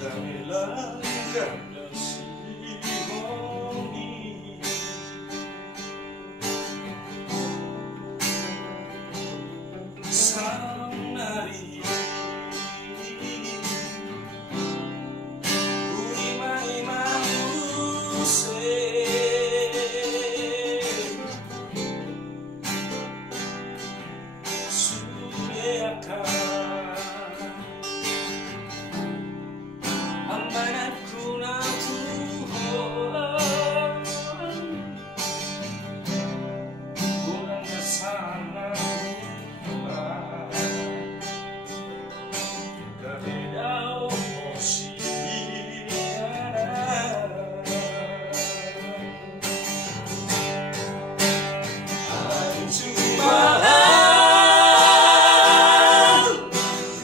Kamilah kasih moni sanari unimai manuse sureaka amanatku na Tuhan, kurang sana kabeda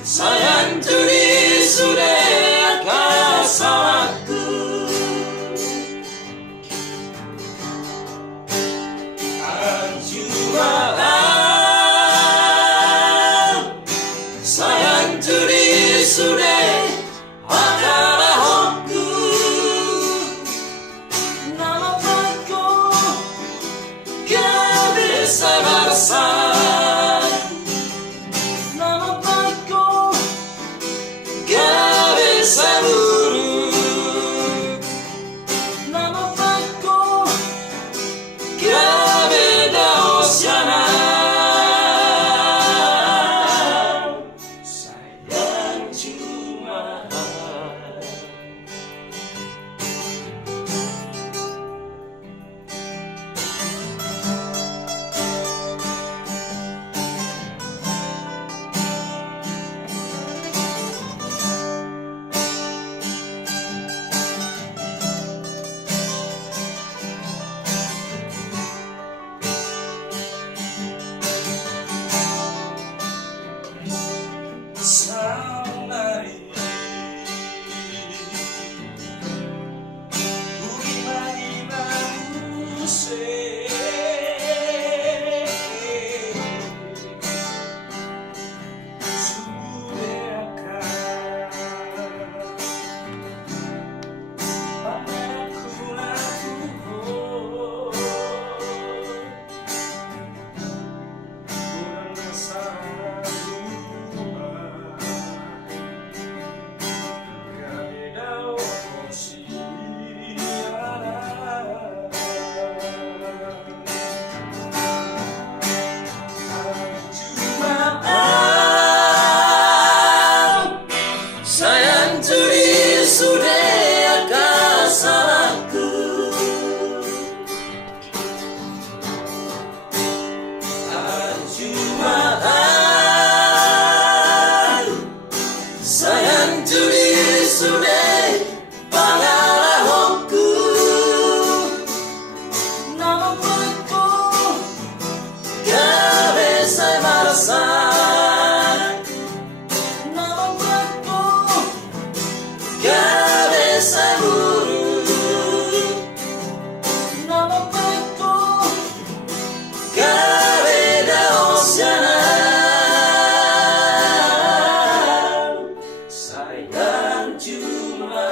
sayang turi sudah kasahku sayang turi sudah aku nama aku gak bisa merasa nama aku gak bisa buruk nama aku gak beda usiana sayang cuma sanari unimai manuse sureaka amanatku na Tuhan, kurang sana sayang turi sudah kasahku sayang turi sudah pangalahoku nama aku gak bisa merasa nama aku gak bisa buruk nama aku gak beda usiana sayang cuma